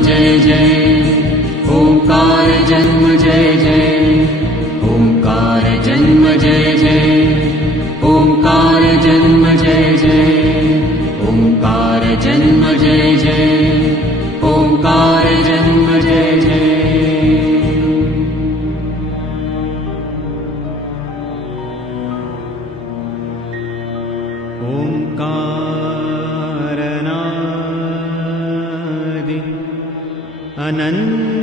जय जय, ओंकार जन्म जय जय, ओंकार जन्म जय जय, ओंकार जन्म जय जय, ओंकार जन्म जय जय, ओंकार जन्म जय जय। ओंकारनादि अनंत